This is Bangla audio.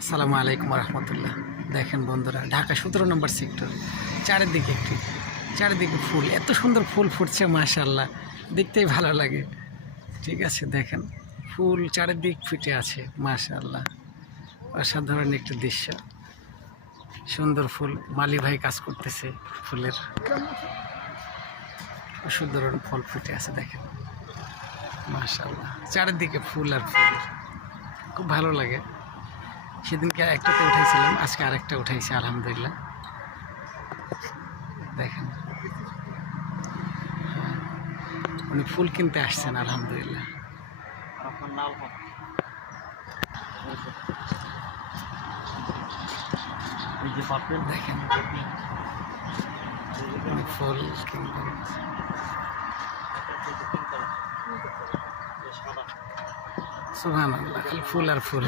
আসসালামু আলাইকুম রহমতুল্লাহ। দেখেন বন্ধুরা, ঢাকা 17 নম্বর সেক্টর, চারিদিকে ফুল, এত সুন্দর ফুল ফুটছে মাশাআল্লাহ, দেখতেই ভালো লাগে। ঠিক আছে, দেখেন ফুল চারিদিক ফুটে আছে মাশাআল্লাহ, অসাধারণ একটি দৃশ্য। সুন্দর ফুল, মালি ভাই কাজ করতেছে ফুলের, অসাধারণ ফল ফুটে আছে দেখেন মাশাআল্লাহ, চারিদিকে ফুল আর ফুল, খুব ভালো লাগে। সেদিনকে একটাতে উঠাইছিলাম, আজকে আরেকটা উঠাইছি আলহামদুলিল্লাহ। দেখেন উনি ফুল কিনতে আসছেন আলহামদুলিল্লাহ। দেখেন উনি ফুল কিনবেন। সুবহানাল্লাহ, ফুল আর ফুল।